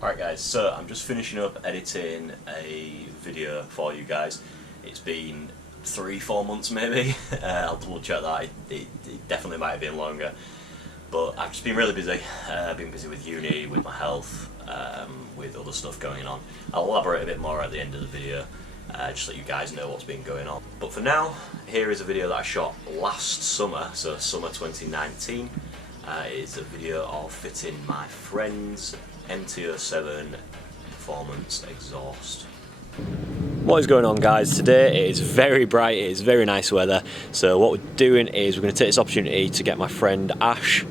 Alright guys, so I'm just finishing up editing a video for you guys. It's been 3-4 months maybe. I'll double check that, it definitely might have been longer. But I've just been really busy. I've been busy with uni, with my health, with other stuff going on. I'll elaborate a bit more at the end of the video, just so you guys know what's been going on. But for now, here is a video that I shot last summer, so summer 2019. It's a video of fitting my friend's MT-07 performance exhaust. What is going on, guys? Today it is very bright, it is very nice weather, so what we're doing is we're going to take this opportunity to get my friend Ash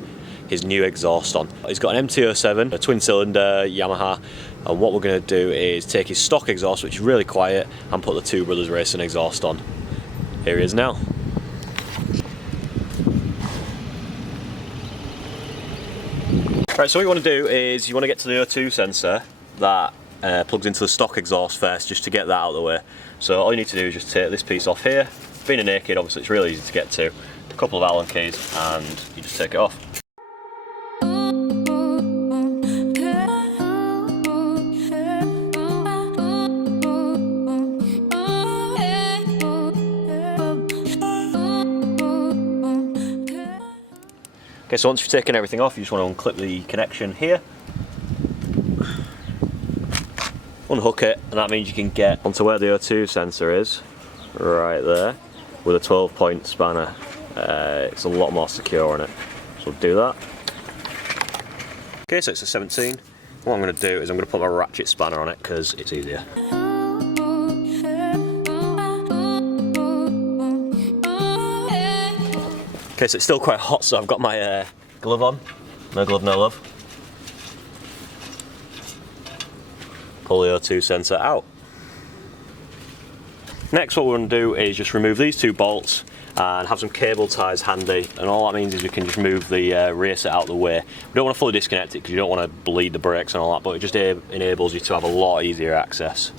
his new exhaust on. He's got an MT-07, a twin cylinder Yamaha, and what we're going to do is take his stock exhaust, which is really quiet, and put the Two Brothers Racing exhaust on. Here he is now. Right, so what you want to do is you want to get to the O2 sensor that plugs into the stock exhaust first, just to get that out of the way. So all you need to do is just take this piece off here. Being a naked, obviously it's really easy to get to. A couple of Allen keys and you just take it off. Okay, so once you've taken everything off, you just want to unclip the connection here. Unhook it, and that means you can get onto where the O2 sensor is, right there, with a 12-point spanner. It's a lot more secure on it, so we'll do that. Okay, so it's a 17. What I'm going to do is I'm going to put my ratchet spanner on it because it's easier. Okay, so it's still quite hot, so I've got my glove on. No glove, no love. Pull the O2 sensor out. Next, what we're going to do is just remove these two bolts and have some cable ties handy, and all that means is we can just move the rear set out of the way. We don't want to fully disconnect it because you don't want to bleed the brakes and all that, but it just enables you to have a lot easier access.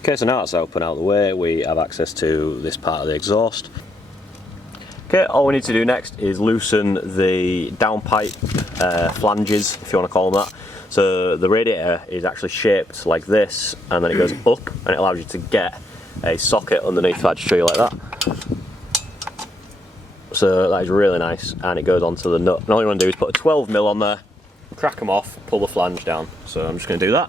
Okay, so now that's open out of the way, we have access to this part of the exhaust. Okay, all we need to do next is loosen the downpipe flanges, if you want to call them that. So the radiator is actually shaped like this, and then it goes up, and it allows you to get a socket underneath. I'll just show you like that. So that is really nice, and it goes onto the nut. And all you want to do is put a 12mm on there, crack them off, pull the flange down. So I'm just going to do that.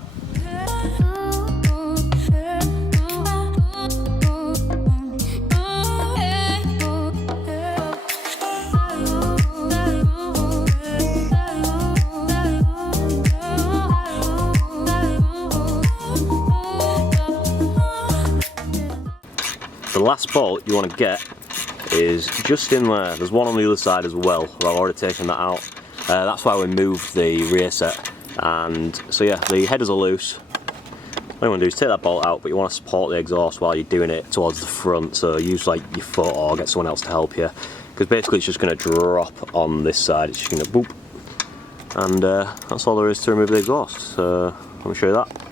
The last bolt you want to get is just in there. There's one on the other side as well. I've already taken that out. That's why we moved the rear set. And so yeah, the headers are loose. What you want to do is take that bolt out, but you want to support the exhaust while you're doing it towards the front. So use like your foot or get someone else to help you, because basically it's just going to drop on this side. It's just going to boop, and that's all there is to remove the exhaust. So let me show you that.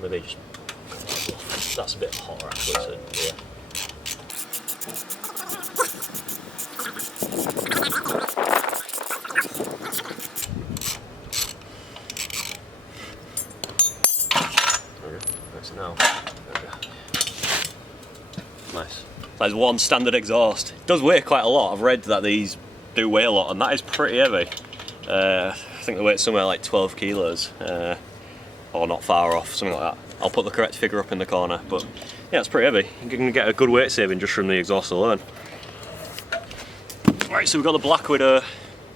Maybe just, that's a bit hotter actually, so yeah. Nice now. Nice. That is one standard exhaust. It does weigh quite a lot. I've read that these do weigh a lot, and that is pretty heavy. I think they weigh somewhere like 12 kilos. Or not far off, something like that. I'll put the correct figure up in the corner, but yeah, it's pretty heavy. You can get a good weight saving just from the exhaust alone. Right, so we've got the Black Widow.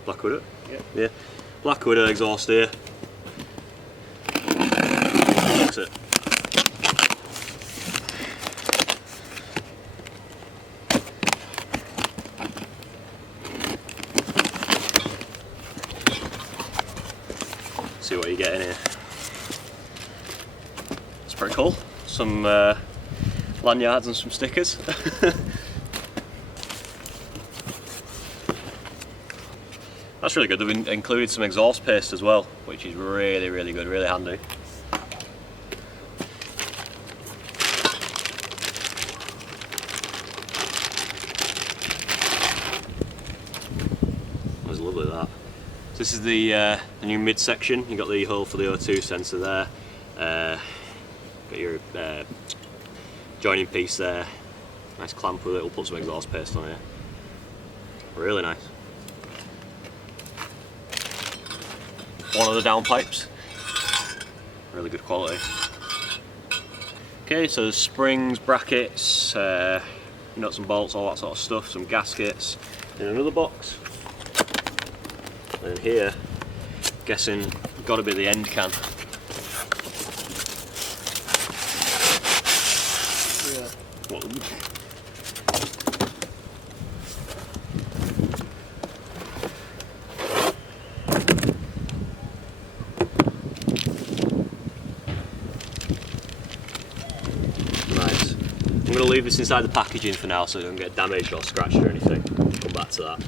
Black Widow? Yeah. Black Widow exhaust here. That's it. See what you get in here. It's pretty cool. Some lanyards and some stickers. That's that's really good. They've included some exhaust paste as well, which is really, really good, really handy. That's lovely, that. So this is the new midsection. You've got the hole for the O2 sensor there. Got your joining piece there. Nice clamp with it. We'll put some exhaust paste on here. Really nice. One of the downpipes. Really good quality. Okay, so there's springs, brackets, nuts and bolts, all that sort of stuff. Some gaskets in another box. And here, guessing, got to be the end can. Nice. I'm going to leave this inside the packaging for now so it doesn't get damaged or scratched or anything. Come back to that.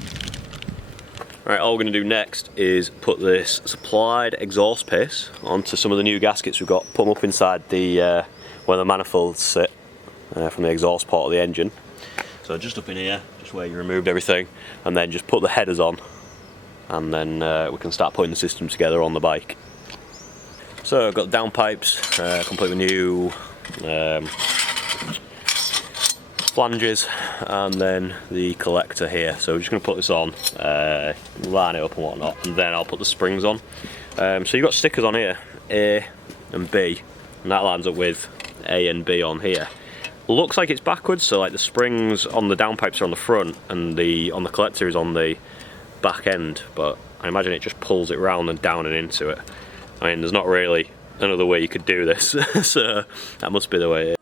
Right, all we're going to do next is put this supplied exhaust paste onto some of the new gaskets we've got, put them up inside the where the manifolds sit from the exhaust port of the engine. So just up in here, just where you removed everything, and then just put the headers on, and then we can start putting the system together on the bike. So I've got the downpipes, completely new flanges, and then the collector here. So we're just going to put this on, line it up and whatnot, and then I'll put the springs on. So you've got stickers on here, A and B, and that lines up with A and B on here. Looks like it's backwards, so like the springs on the downpipes are on the front and the on the collector is on the back end, but I imagine it just pulls it round and down and into it. I mean, there's not really another way you could do this, so that must be the way it is.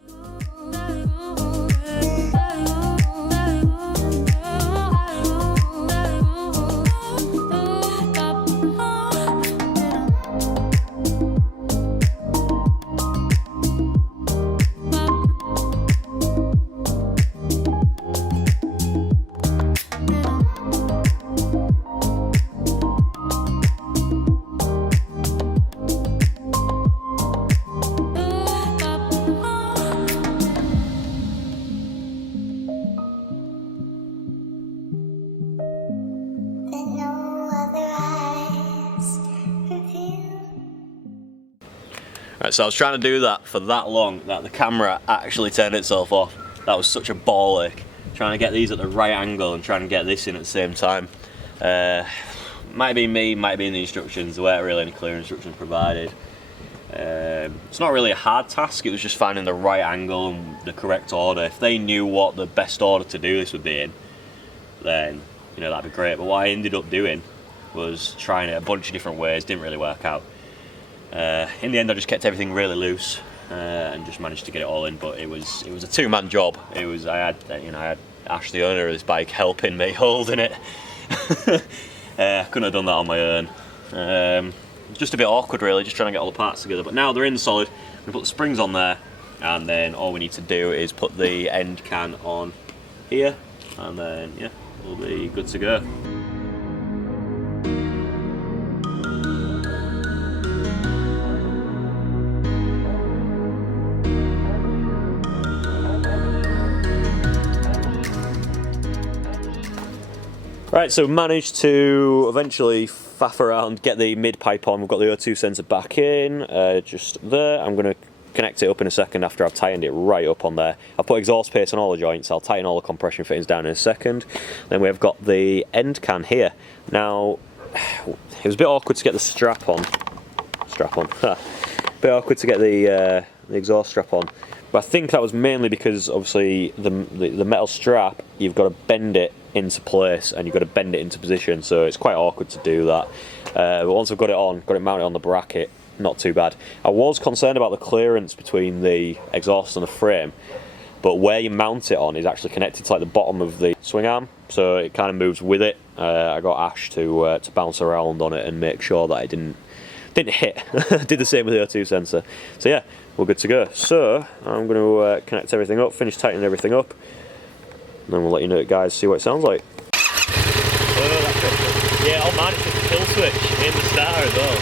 Right, so I was trying to do that for that long that the camera actually turned itself off. That was such a ball ache. Trying to get these at the right angle and trying to get this in at the same time. Might be me, might be in the instructions. There weren't really any clear instructions provided. It's not really a hard task, it was just finding the right angle and the correct order. If they knew what the best order to do this would be in, then you know that'd be great. But what I ended up doing was trying it a bunch of different ways, didn't really work out. In the end I just kept everything really loose and just managed to get it all in, but it was a two-man job. I had Ash, the owner of this bike, helping me holding it. I couldn't have done that on my own. Just a bit awkward really, just trying to get all the parts together, but now they're in solid. We put the springs on there, and then all we need to do is put the end can on here, and then yeah, we'll be good to go. Right, so managed to eventually faff around, get the mid pipe on. We've got the O2 sensor back in, just there. I'm going to connect it up in a second after I've tightened it right up on there. I've put exhaust paste on all the joints. I'll tighten all the compression fittings down in a second. Then we've got the end can here. Now, it was a bit awkward to get the strap on. A bit awkward to get the exhaust strap on. But I think that was mainly because obviously the metal strap, you've got to bend it into place and you've got to bend it into position, so it's quite awkward to do that. But once I've got it mounted on the bracket, not too bad. I was concerned about the clearance between the exhaust and the frame, but where you mount it on is actually connected to like the bottom of the swing arm, so it kind of moves with it. I got Ash to bounce around on it and make sure that it didn't hit. Did the same with the O2 sensor. So yeah, we're good to go. So I'm going to connect everything up, finish tightening everything up, and then we'll let you know, guys, see what it sounds like. Oh, that's it. Yeah, oh man, it's a kill switch in the starter as well.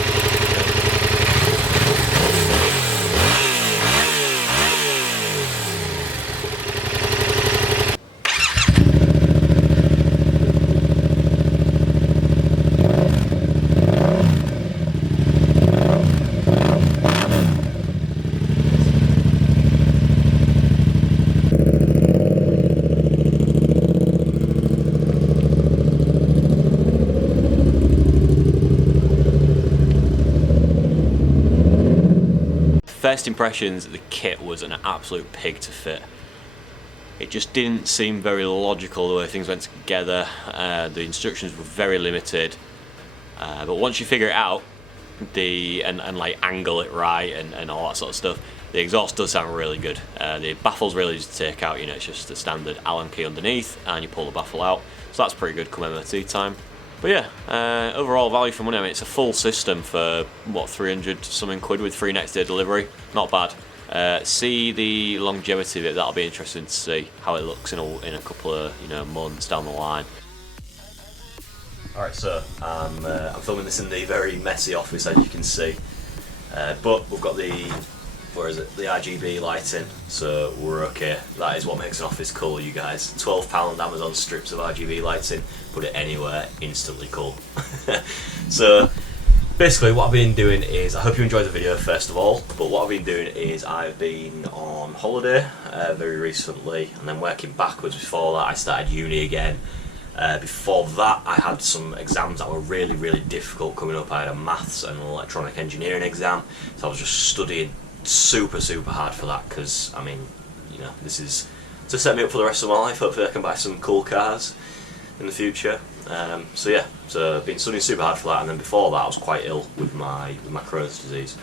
First impressions, the kit was an absolute pig to fit. It just didn't seem very logical the way things went together. The instructions were very limited, but once you figure it out, and like angle it right and all that sort of stuff, the exhaust does sound really good. The baffle's really easy to take out. You know, it's just the standard Allen key underneath, and you pull the baffle out. So that's pretty good come MOT time. But yeah, overall value for money. I mean, it's a full system for what, 300 something quid with free next day delivery. Not bad. See the longevity of it. That'll be interesting to see how it looks in a couple of months down the line. Alright, so I'm filming this in the very messy office, as you can see, but we've got the RGB lighting, so we're okay. That is what makes an office cool, you guys. £12 Amazon strips of RGB lighting, put it anywhere, instantly cool. So basically what I've been doing is, I hope you enjoyed the video first of all, but what I've been doing is I've been on holiday very recently, and then working backwards. Before that I started uni again. Before that I had some exams that were really, really difficult coming up. I had a maths and an electronic engineering exam, so I was just studying super hard for that, because I mean, this is to set me up for the rest of my life. Hopefully I can buy some cool cars in the future. So yeah, so I've been studying super hard for that, and then before that I was quite ill with my Crohn's disease.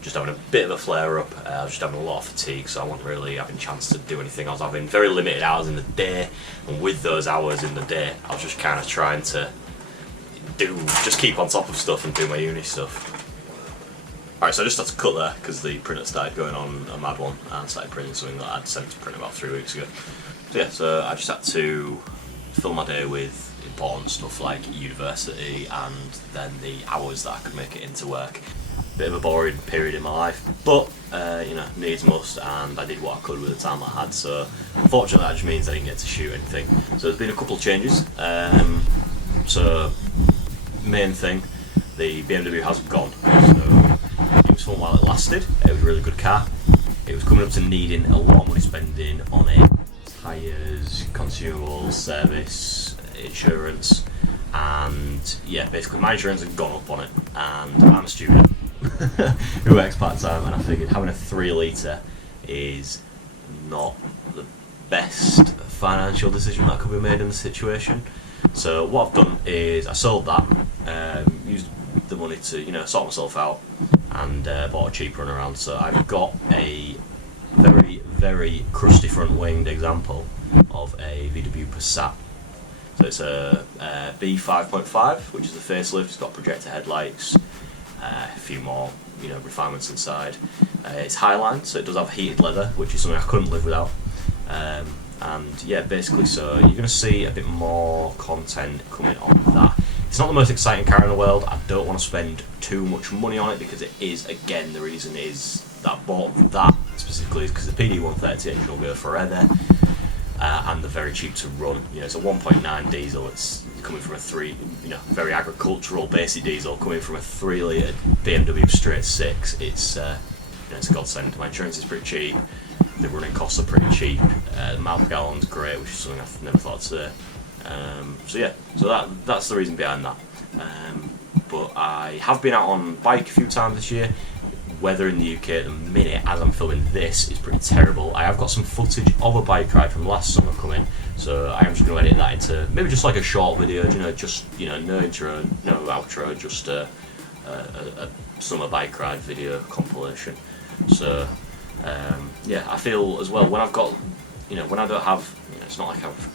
Just having a bit of a flare up. I was just having a lot of fatigue, so I wasn't really having a chance to do anything. I was having very limited hours in the day, and with those hours in the day I was just kind of trying to just keep on top of stuff and do my uni stuff. Alright, so I just had to cut there because the printer started going on a mad one and started printing something that I'd sent to print about 3 weeks ago. So yeah, so I just had to fill my day with important stuff like university and then the hours that I could make it into work. Bit of a boring period in my life, but needs must, and I did what I could with the time I had. So unfortunately that just means I didn't get to shoot anything. So there's been a couple of changes. So main thing, the BMW has gone. So it was fun while it lasted. It was a really good car. It was coming up to needing a lot of money spending on it. Tyres, consumables, service, insurance, and yeah, basically my insurance had gone up on it, and I'm a student who works part-time, and I figured having a 3 litre is not the best financial decision that could be made in the situation. So what I've done is I sold that, used the money to sort myself out, and bought a cheap runaround. So I've got a very crusty front winged example of a VW Passat. So it's a B5.5, which is a facelift. It's got projector headlights, a few more refinements inside. It's Highline, so it does have heated leather, which is something I couldn't live without. And yeah, basically, so you're going to see a bit more content coming on that. It's not the most exciting car in the world. I don't want to spend too much money on it, because it is, again, the reason is that I bought that specifically is because the PD130 engine will go forever, and they're very cheap to run. It's a 1.9 diesel. It's coming from a very agricultural basic diesel coming from a 3 litre BMW straight 6. It's it's a godsend. My insurance is pretty cheap. The running costs are pretty cheap. The mile per gallon's great, which is something I've never thought to say. So yeah, so that's the reason behind that. But I have been out on bike a few times this year. Weather in the UK at the minute, as I'm filming this, is pretty terrible. I have got some footage of a bike ride from last summer coming, so I am just going to edit that into maybe just like a short video. Just no intro, no outro, just a summer bike ride video compilation. So yeah, I feel as well when I've got when I don't have it's not like I've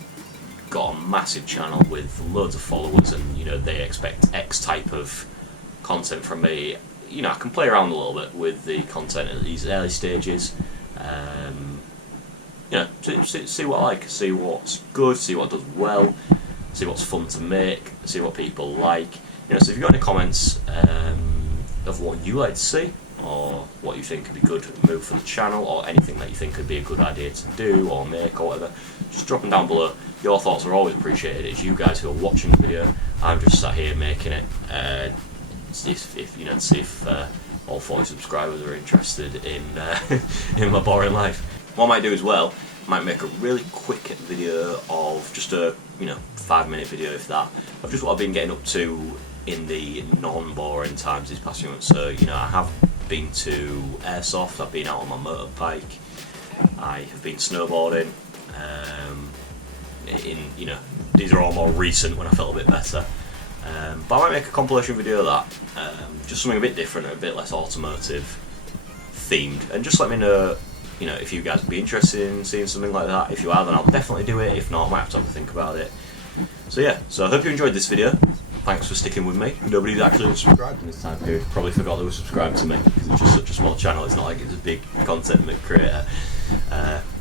got a massive channel with loads of followers and they expect X type of content from me. I can play around a little bit with the content at these early stages. See what I like, see what's good, see what does well, see what's fun to make, see what people like. So if you've got any comments of what you like to see, or what you think could be a good move for the channel, or anything that you think could be a good idea to do or make or whatever, just drop them down below. Your thoughts are always appreciated. It's you guys who are watching the video. I'm just sat here making it. See if all 40 subscribers are interested in in my boring life. What I might do as well, I might make a really quick video of just a 5-minute video, if that, of just what I've been getting up to in the non-boring times these past few months. So I have been to airsoft, I've been out on my motorbike, I have been snowboarding. These are all more recent when I felt a bit better. But I might make a compilation video of that, just something a bit different, a bit less automotive themed, and just let me know, if you guys would be interested in seeing something like that. If you are, then I'll definitely do it. If not, I might have to have a think about it. So yeah, so I hope you enjoyed this video. Thanks for sticking with me. Nobody's actually subscribed in this time period. Probably forgot they were subscribed to me because it's just such a small channel. It's not like it's a big content creator.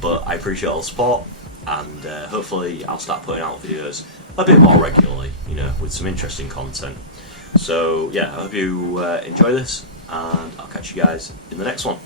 But I appreciate all the support, and hopefully I'll start putting out videos a bit more regularly, with some interesting content. So yeah, I hope you enjoy this, and I'll catch you guys in the next one.